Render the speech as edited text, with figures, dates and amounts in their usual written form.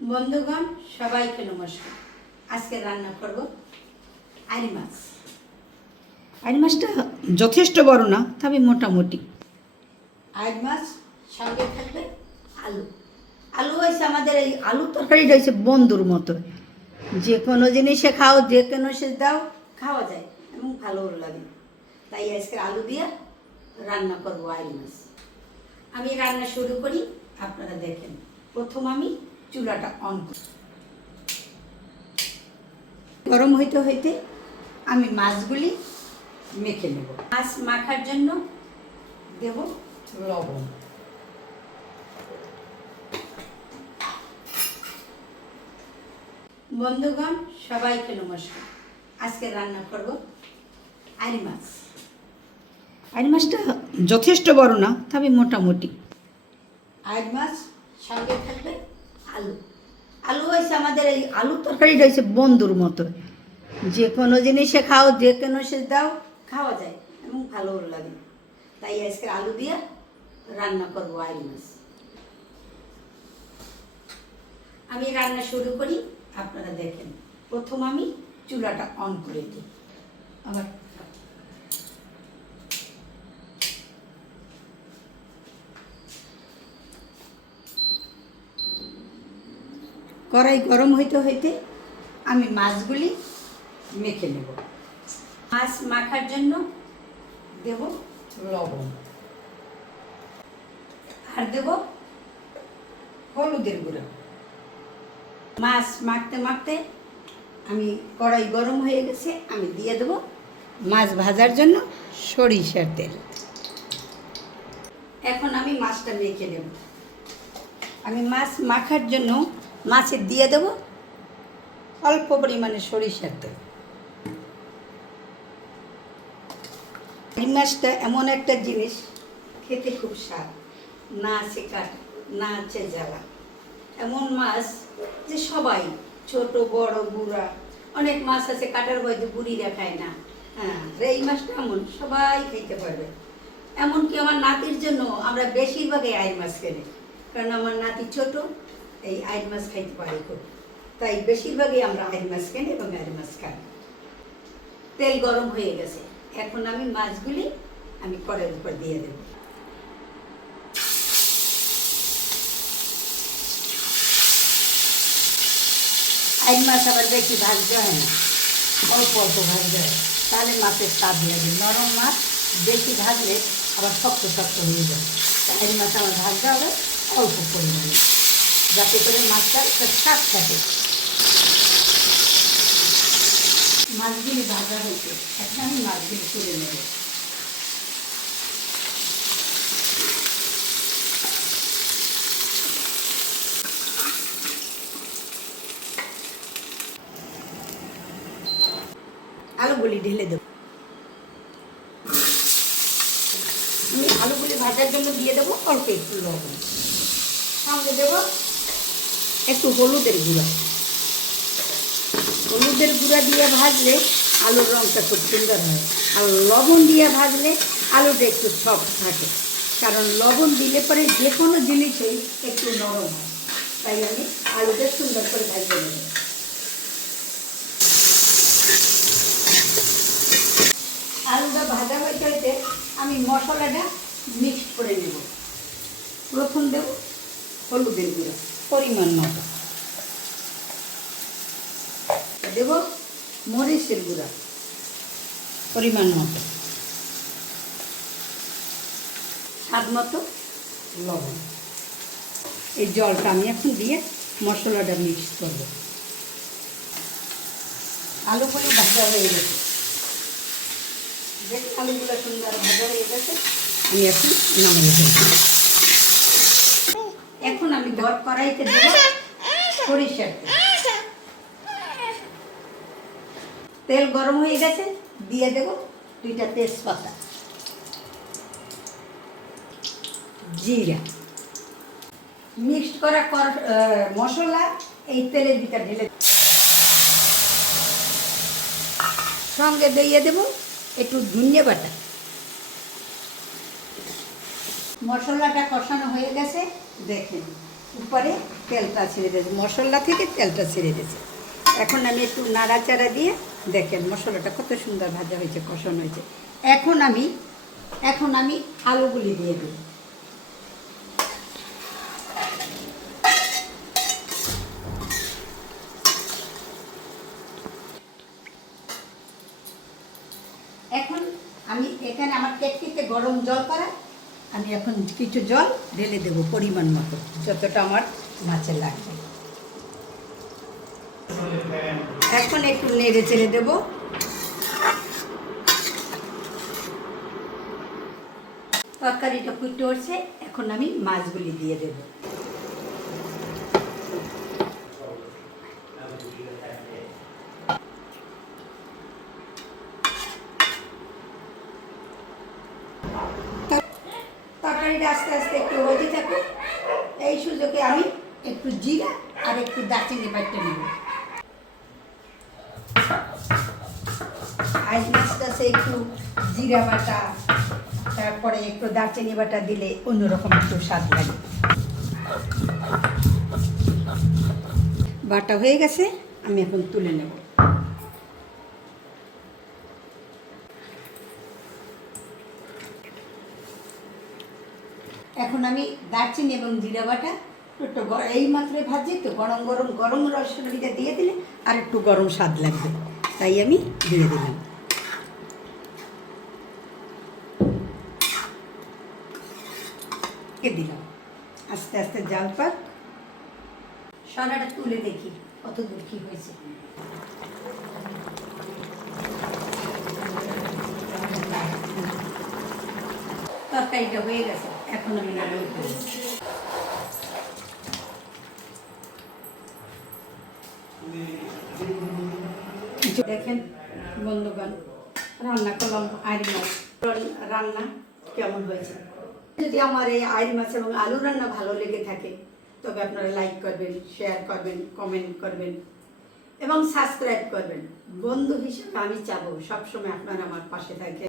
বন্ধুগণ সবাইকে নমস্কার। আজকে রান্না করব আইড় মাছ। আইড় মাছটা যথেষ্ট বড় না, তবে মোটামুটি। আইড় মাছ সঙ্গে থাকবে আলু। আলু হয়েছে আমাদের এই আলু তরকারিটা হয়েছে বন্ধুর মতো, যে কোনো জিনিসে খাও, যে কোনো সে দাও খাওয়া যায় এবং ভালোও লাগে। তাই আজকে আলু দিয়ে রান্না করব আইড় মাছ। আমি রান্না শুরু করি, আপনারা দেখেন। প্রথম আমি চুলাটা অন করি। গরম হইতে হইতে আমি মাছগুলি মেখে নেব। মাছ মাখার জন্য দেব লবণ, বন্ধুগণ সবাইকে নমস্কার। আজকে রান্না করব আইড় মাছ। আইড় মাছটা যথেষ্ট বড় না, তবে মোটামুটি। আইড় মাছ সঙ্গে থাকবে আলু। আলু হয়েছে আমাদের এই আলু তরকারিটা হয়েছে বন্ধুর মতো, যে কোনো জিনিসে খাও, যে কোনো সে দাও খাওয়া যায় এবং ভালোও লাগে। তাই আজকে আলু দিয়ে রান্না করব আইড় মাছ। আমি রান্না শুরু করি, আপনারা দেখেন। প্রথম আমি চুলাটা অন করে দিই। আবার কড়াই গরম হইতে হইতে আমি মাছগুলি মেখে নেব। মাছ মাখার জন্য দেব লবণ, আর দেব হলুদের গুঁড়ো। মাছ মাখতে মাখতে আমি কড়াই গরম হয়ে গেছে, আমি দিয়ে দেব মাছ ভাজার জন্য সরিষার তেল। এখন আমি মাছটা মেখে নেব। আমি মাছ মাখার জন্য মাছে দিয়ে দেব অল্প পরিমাণে সরিষার তেল। এই মাছটা এমন একটা জিনিস, খেতে খুব স্বাদ, না আছে কাটা, না আছে জ্বালা। এমন মাছ যে সবাই, ছোট বড় বুড়া, অনেক মাছ আছে কাটার বয়সে বুড়িরা খায় না। হ্যাঁ, এই মাছটা এমন সবাই খেতে পারবে। এমনকি আমার নাতির জন্য আমরা বেশিরভাগই আইড় মাছ কিনি, কারণ আমার নাতি ছোট, এই আইড় মাছ খাইতে পারে খুব। তাই বেশিরভাগই আমরা আইড় মাছ কিনি এবং আইড় মাছ খাই। তেল গরম হয়ে গেছে, এখন আমি মাছগুলি কড়াইয়ের উপর দিয়ে দেব। আইড় মাছ আবার বেশি ভাজতে হয় না, অল্প অল্প ভাজতে হয়, তাহলে মাছের স্বাদ লাগে। নরম মাছ বেশি ভাজলে আবার শক্ত শক্ত হয়ে যায়। আইড় মাছ আমার ভাজতে হবে অল্প পরিমাণে, যাতে করে মাছটার একটা স্বাদ থাকে। মাছগুলি ভাজা হয়েছে, এখন আমি মাছগুলি তুলে নেব। আলুগুলি ঢেলে দেব। আমি আলুগুলি ভাজার জন্য দিয়ে দেবো অল্প একটু লবণ, সঙ্গে দেব একটু হলুদের গুঁড়া। হলুদের গুঁড়া দিয়ে ভাজলে আলুর রঙটা খুব সুন্দর হয়, আর লবণ দিয়ে ভাজলে আলুটা একটু সফট থাকে, কারণ লবণ দিলে পরে যে কোনো জিনিসেই একটু নরম হয়। তাই আমি আলুটা সুন্দর করে ভাজতে নেব। আলুটা ভাজা হইতে হইতে আমি মশলাটা মিক্সড করে নেব। প্রথম দেব হলুদের গুঁড়ো পরিমাণ মতো, দেব মরিচের গুঁড়া পরিমাণ মতো, স্বাদ মতো লবণ। এই জলটা আমি এখন দিয়ে মশলাটা মিক্স করব। আলুগুলো ভাজা হয়ে গেছে, দেখুন আলুগুলো সুন্দর ভাজা হয়ে গেছে, আমি এখন নামিয়ে ফেলব। এখন আমি কড়াইতে দেব সরিষার তেল। তেল গরম হয়ে গেছে, দিয়ে দেব 2টা তেজপাতা, জিরা। মিক্সড করা মশলা এই তেলের ভিতর ঢেলে সঙ্গে দিয়ে দেব একটু ধনিয়া বাটা। মশলাটা কষানো হয়ে গেছে, দেখেন উপরে তেলটা ছেড়ে দিয়েছে, মশলা থেকে তেলটা ছেড়ে দিয়েছে। এখন আমি একটু নাড়াচাড়া দিয়ে দেখেন মশলাটা কত সুন্দর ভাজা হয়েছে, কষানো হয়েছে। এখন আমি আলুগুলি দিয়ে দেব। এখন আমি এখানে আমার কেটকিতে গরম জল করা, আমি এখন কিছু জল ঢেলে দেবো পরিমাণ মতো, যতটা আমার মাছে লাগবে। এখন একটু নেড়ে চেড়ে দেবো। তরকারিটা ফুটে উঠছে, এখন আমি মাছগুলি দিয়ে দেব। তরকারিটা আস্তে আস্তে একটু হতে থাকুক, এই সুযোগে আমি একটু জিরা আর একটু দারচিনি বাটতে নেব। আইস মাছটাতে একটু জিরা বাটা, তারপরে একটু দারচিনি বাটা দিলে অন্যরকম একটু স্বাদ লাগে। বাটা হয়ে গেছে, আমি এখন তুলে নেব। এখন আমি দারচিনি এবং জিরা বাটা একটু এই মাত্রায় ভাজি, তো গরম গরম গরম রসুনটা দিয়ে দিলে আর একটু গরম স্বাদ লাগবে, তাই আমি দিয়ে দিলাম। দিলাম আস্তে আস্তে জাল পাক। সরাটা তুলে দেখি কত দূর কি হয়েছে। তরকারিটা হয়ে গেছে, এখন আমি নামিয়ে ফেলি। দেখেন বন্ধুগণ, রান্না করলাম আইড় মাছ। রান্না কেমন হয়েছে? যদি আমার এই আইড় মাছ এবং আলু রান্না ভালো লেগে থাকে, তবে আপনারা লাইক করবেন, শেয়ার করবেন, কমেন্ট করবেন এবং সাবস্ক্রাইব করবেন। বন্ধু হিসেবে আমি চাবো সবসময় আপনারা আমার পাশে থাকেন।